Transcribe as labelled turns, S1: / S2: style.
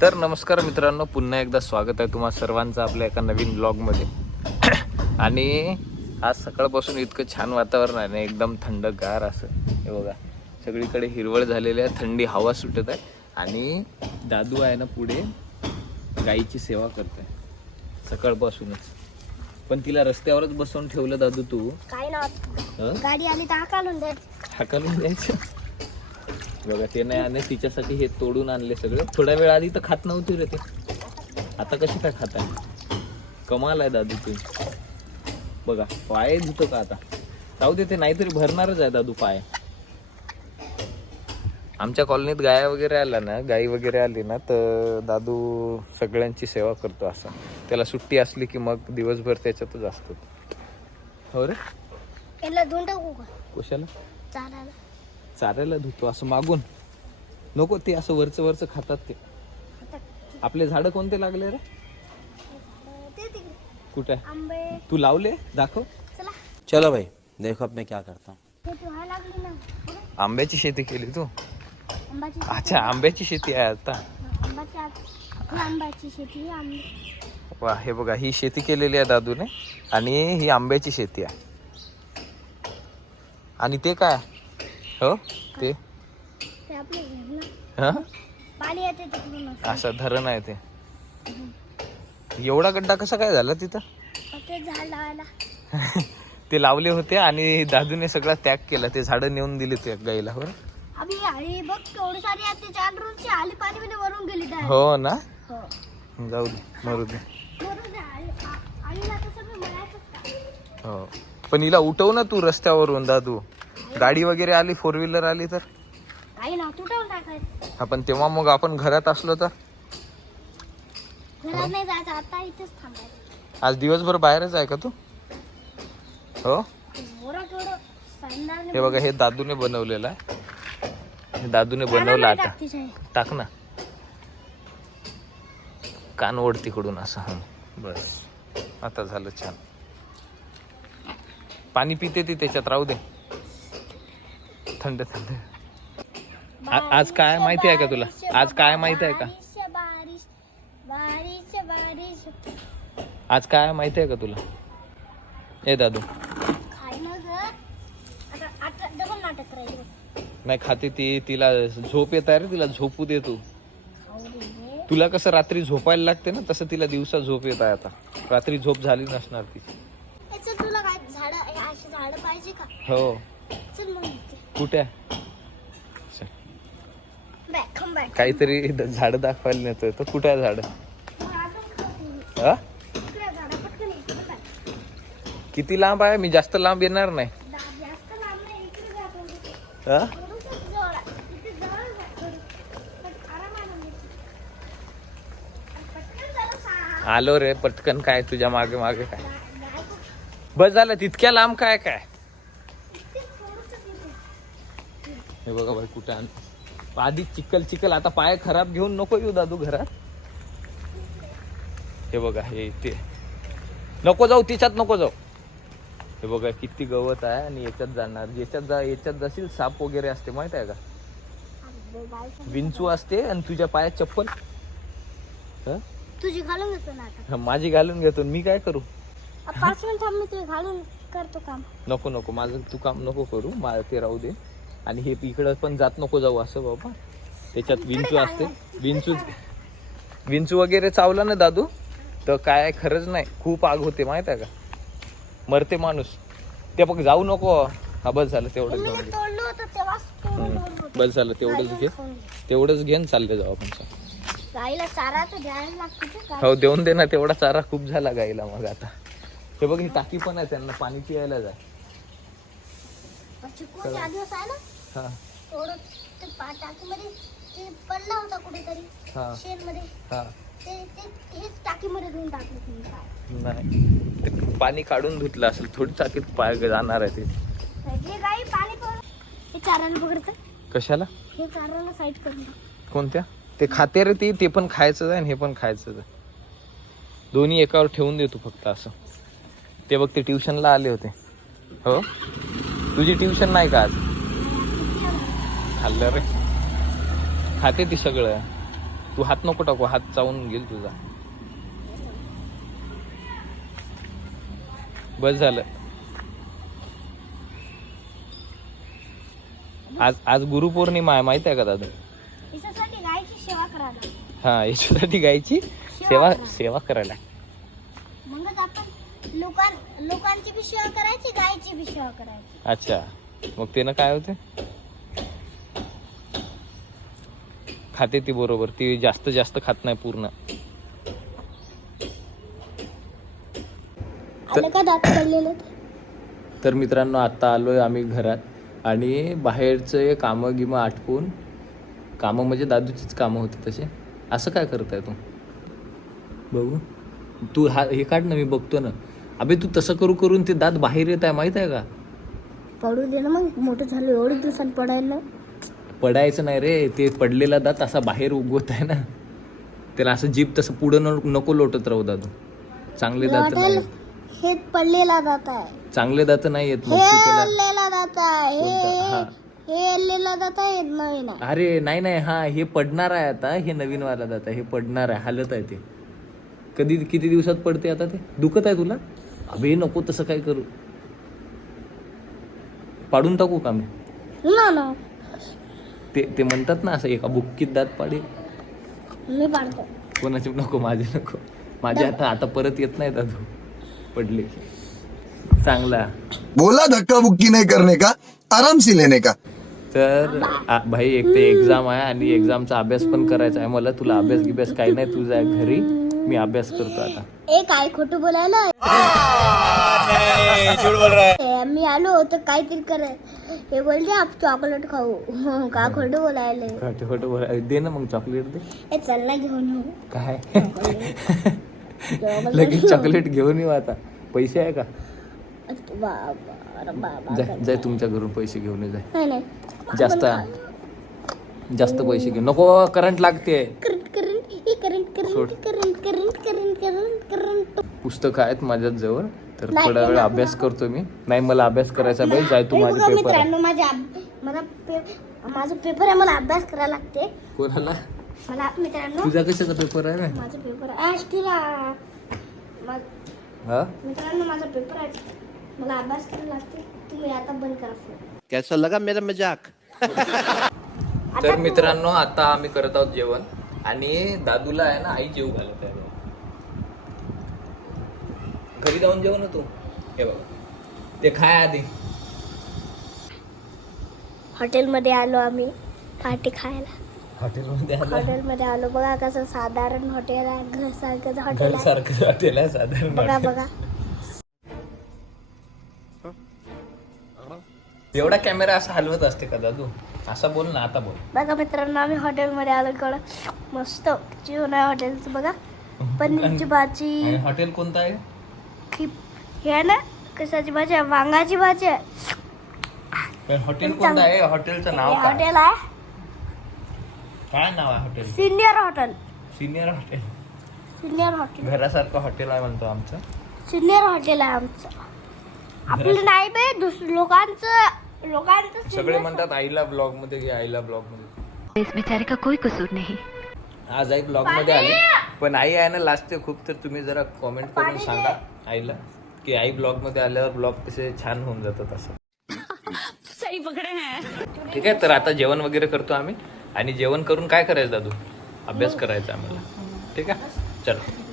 S1: तर नमस्कार मित्रांनो पुन्हा एकदा स्वागत आहे तुम्हा सर्वांचं आपल्या एका नवीन ब्लॉगमध्ये आणि आज सकाळपासून इतकं छान वातावरण आहे ना एकदम थंडगार असं. हे बघा सगळीकडे हिरवळ झालेली आहे थंडी हवा सुटत आहे. आणि दादू आहे ना पुढे गाईची सेवा करतोय. सकाळपासूनच. पण तिला रस्त्यावरच बसवून ठेवलं दादू तू.
S2: काय ना
S1: हं?
S2: गाडी आली तर हाकालून द्यायची
S1: हाकलून द्यायचं? बघा ते नाही आणि तिच्यासाठी हे तोडून आणले सगळे. थोड्या वेळ आधी तर खात नव्हती रे ते. आता कशी काय खात आहे कमाल आहे दादू तू. बघा पाय धुतो का आता? राहू दे ते नाहीतरी भरणारच आहे दादू पाय. आमच्या कॉलनीत गाया वगैरे आल्या ना गाई वगैरे आली ना तर दादू सगळ्यांची सेवा करतो असा. त्याला सुट्टी असली की मग दिवसभर त्याच्यातच असतो. हो रे?
S2: याला धुवून टाकू का?
S1: कशाला?
S2: चालायला
S1: चारायला धुतो असं मागून. नको ते असं वरचं वरचं खातात ते.
S2: आता
S1: आपले झाडं कोणते लागले रे?
S2: ते तिकडे
S1: कुठे?
S2: आंबे.
S1: तू लावले? दाखव.
S2: चला.
S3: चलो भाई देखो अब मैं क्या करता हूँ
S2: लागली ना.
S1: आंब्याची शेती केली तू? अच्छा आंब्याची शेती आहे आता.
S2: ही आंब्याची शेती ही आंबे
S1: वा हे बघा ही शेती केलेली आहे दादूने आणि ही आंब्याची शेती आहे. आणि ते काय? हो ते?
S2: ते आपले झरणं
S1: हा?
S2: पाणी येते तिकडून असं.
S1: असं धरण आहे ते. एवढा गड्डा कसा काय झाला तिथं?
S2: मग ते झाड लावायला.
S1: ते लावले होते आणि दादूने सगळा त्याग केला. ते झाडं नेऊन दिले ते गाईला बरं.
S2: आणि बघ केवढी सारी आहे ते चार रोजची. आली पाणी मध्ये वरून गेली direct.
S1: हो ना?
S2: हो.
S1: जाऊ दे मरू दे.
S2: वरून ते आली- आ- आईला तर सगळं म्हणायचंच का?
S1: हो. पण हिला उठव ना तू रस्त्यावरून दादू. गाडी वगैरे आली फोर व्हीलर आली तर.
S2: काही ना तुटवून टाकायचं
S1: आपण तेव्हा मग आपण घरात असलो तर?
S2: घरात नाही जायचं आता इथेच थांबायचं.
S1: आज दिवसभर बाहेरच आहे का तू? हो?
S2: मोरा
S1: हे बघा हे दादूने बनवलेलं आहे. दादूने बनवलं आता. टाक ना. कान ओढ तिकडून असं हा. बस आता झालं छान. पाणी पिते ती त्याच्यात राहू दे. थंड थंड. आज काय माहिती आहे का तुला? आज काय माहिती आहे का? आज काय माहिती आहे का तुला? ए दादू. नाही खाते ती तिला झोप येत आहे रे तिला झोपू दे तू. तुला कसं रात्री झोपायला लागते ना तसं तिला दिवसा झोप येत आहे आता. रात्री झोप झाली नसणार तिची
S2: ए, चल तुला काय झाड अशी झाड पाहिजे का?
S1: हो.
S2: चल मग इथे.
S1: कुठे. काहीतरी झाड दाखवायला नेतोय. तर कुठे आहे झाड? हा. किती लांब आहे? मी जास्त लांब येणार नाही
S2: दा- जास्त लांब नाही, इकडे जा थोडं.
S1: हा
S2: थोडंसं जवळ आहे. इथे जवळ जा थोडं. पण आरामानं ये. पटकन जरा सा-
S1: आलो रे पटकन काय तुझ्या मागे मागे काय. बस झालं तितक्या लांब काय काय. हे बघा भाई कुठे आण आधी चिखल चिखल आता पाय खराब घेऊन नको येऊ दादू घरात हे बघा हे इथे नको जाऊ तिच्यात नको जाऊ हे बघा किती गवत आहे आणि याच्यात जाणार याच्यात जा याच्यात जाशील साप वगैरे असते माहीत आहे का विंचू असते आणि तुझ्या पायात चप्पल हं?
S2: तुझी घालून घेतो ना आता.
S1: माझी घालून घेतो मी काय करू?
S2: आ, पाच मिनिट थांब मी घालून करतो काम.
S1: नको नको. माझं तू काम नको करू. मला ते राहू दे. आणि हे इकडं पण जात नको जाऊ असं बाबा. त्याच्यात विंचू असते. विंचू विंचू वगैरे चावला ना दादू? तर काय खरंच नाही. खूप आग होते माहीत आहे का? मरते माणूस. ते बघ जाऊ नको. हा बस झालं तेवढंच
S2: मी
S1: जाऊन
S2: ते
S1: घे
S2: तोडलं होतं तेव्हाच तोडून तोडलं होतं.
S1: बस झालं तेवढंच घे. तेवढंच घे आणि चालले जाऊ आपण.
S2: गाईला चारा तर द्यायला लागतो
S1: हो देऊन दे ना तेवढा चारा खूप झाला गाईला मग आता. हे बघ ही टाकी पण आहे त्यांना पाणी पियायला जाय
S2: दिवस आहे ना?
S1: हा.
S2: थोडं ते टाकीमध्ये ते पडला होता कुठेतरी
S1: हा.
S2: शेणमध्ये.
S1: हा. नाही. पाणी काढून धुतलं असेल थोडी टाकीत पाय जाणार आहे ते. कशाला?
S2: हे.
S1: कोणत्या? ते खाते रे ती ते पण खायचं आहे आणि हे पण खायचं आहे. दोन्ही एकावर ठेवून देतो फक्त असं. ते बघ ते ट्युशनला आले होते. हो? तुझी ट्युशन नाही का आज? खाल्लं रे. खाते ती सगळं. तू हात नको टाकू हात चावून घेईल तुझा. बस झालं. आज आज गुरुपौर्णिमा आहे माहिती आहे का दादा
S2: याच्यासाठी गायची सेवा करायला
S1: हा याच्यासाठी गायची सेवा सेवा करायला.
S2: मगच आपण लोकां लोकांची बी सेवा करायची गायची बी सेवा करायची.
S1: अच्छा. मग त्यानं काय होते खाते ती बरोबर ती जास्त जास्त खात नाही पूर्ण.
S2: आलं का दात पडलेलं
S1: तर मित्रांनो आत्ता आलोय आम्ही घरात आणि बाहेरचे कामं गिमं आटपून कामं म्हणजे दादूचीच कामं होती तसे असं काय करताय तू? बघू. तू हा हे काढ ना मी बघतो ना. अबे तू तसं करू करून ते दात बाहेर येत आहे माहीत आहे का?
S2: पडू दे ना मग मोठं झालं एवढी दिवसांनी पडायला.
S1: पडायचं नाही रे ते पडलेला दात असा बाहेर उगवत आहे ना. त्याला असं जीभ तसं पुढं न- नको लोटत राहू दादू चांगले दात नाही आहेत.
S2: हे पडलेला दात आहे.
S1: चांगले दात नाही येत मग तू त्याला
S2: दात आहे
S1: कोणता? हा.
S2: हे आहे नवीन आहे
S1: अरे नाही नाही हा हे पडणार आहे आता हे नवीन वाला दात आहे हे पडणार आहे हालत आहे ते. कधी किती दिवसात पडते आता ते? दुखत आहे तुला? अबे नको तसं काय करू. पाडून टाकू का मी?
S2: ना ना.
S1: ते ते म्हणतात ना असं एका बुक्कीत दात पाडे
S2: मी पाडतो.
S1: कोणाचे नको माझे नको. माझे आता आता परत येत नाही दादू पडले. चांगला.
S4: बोला धक्का बुक्की नहीं करने का? आराम से लेने का?
S1: तर भाई एक ते एक्झाम आहे आणि एक्झामचा अभ्यास पण करायचा आहे. मला तुला अभ्यास गिभ्यास काही नाही. तुझा आहे घरी मी अभ्यास करतो आता.
S2: ए काय खोटं बोलायला? मी आलो तर काहीतरी कर हे बोलते आप चॉकलेट खाऊ. का खोटं बोलायला?
S1: खोटं खोटं बोला. दे ना मग चॉकलेट दे.
S2: ए चल ना घेऊन येऊ.
S1: काय? लगेच चॉकलेट घेऊन येऊ आता. पैसे आहे का? जाय जाय तुमच्या घरून पैसे घेऊन ये जाय.
S2: नाही
S1: जास्त जास्त पैसे घे नको करंट लागते.
S2: करंट करंट हे करंट
S1: सोड.
S2: Current current current current current current
S1: पुस्तकं आहेत माझ्याच जवळ तर थोडा वेळ अभ्यास करतो मी. नाही मला अभ्यास करायचा बाई. जाय तू माझे
S2: बघा
S1: पेपर आहे
S2: मित्रांनो माझ्या अभ- मला पे- माझा पेपर आहे मला अभ्यास करायला लागते.
S1: कोणाला?
S2: मला मित्रांनो
S1: तुझा कशाचा पेपर आहे ना
S2: माझा पेपर आहे. आज तिला मा-
S1: हा?
S2: मित्रांनो माझा पेपर आहे. मला अभ्यास करायला लागते तुम्ही आता बंद करा फोन.
S3: कैसा लगा मेरा मजाक?
S1: तर मित्रांनो आता आम्ही करत आहोत जेवण. आणि दादूला आहे ना आई जेव घालत आहे घरी जाऊन जेव ना तू. हे बघ. ते खाय आधी.
S2: हॉटेलमध्ये आलो आम्ही. पार्टी खायला.
S1: हॉटेलमध्ये आलं.
S2: हॉटेलमध्ये आलो. बघा कसं साधारण हॉटेल आहे. घर सारखं हॉटेल आहे.
S1: सारखं हॉटेल आहे साधारण
S2: बघा
S1: हॉटेल.
S2: बघा.
S1: एवढा कॅमेरा असा हलवत असते का दादू? असा बोल ना आता बोल.
S2: बघा मित्रांनो आम्ही हॉटेलमध्ये आलो इकडं मस्त जेवण आहे हॉटेलचं बघा. पनीरची भाजी.
S1: आणि हॉटेल कोणतं आहे?
S2: खिप हे आहे ना कशाची भाजी आहे? वांगाची भाजी आहे.
S1: पण हॉटेल कोणतं आहे? हॉटेलचं नाव
S2: हे
S1: काय?
S2: हॉटेल आहे
S1: काय नाव आहे hotel?
S2: Senior hotel.
S1: Senior hotel.
S2: Senior hotel.
S1: घरासारखं hotel आहे म्हणतो आमचं.
S2: सिनियर हॉटेल आहे आमचं. आपलं नाही बे दुस लोकांचं. लोकांचं
S1: सगळे म्हणतात आईला ब्लॉगमध्ये घे आईला ब्लॉगमध्ये.
S5: इस बेचारे का कोई कसूर नहीं।
S1: आज आई ब्लॉगमध्ये आली. पण आई आहे ना लाजते खूप तर तुम्ही जरा कॉमेंट करून सांगा आईला की आई ब्लॉगमध्ये आल्यावर ब्लॉग कसे छान होऊन जातात असं.
S5: सही पकड़े हैं।
S1: ठीक आहे तर आता जेवण वगैरे करतो आम्ही. आणि जेवण करून काय करायचं दादू? अभ्यास करायचा आम्हाला. ठीक आहे? चलो.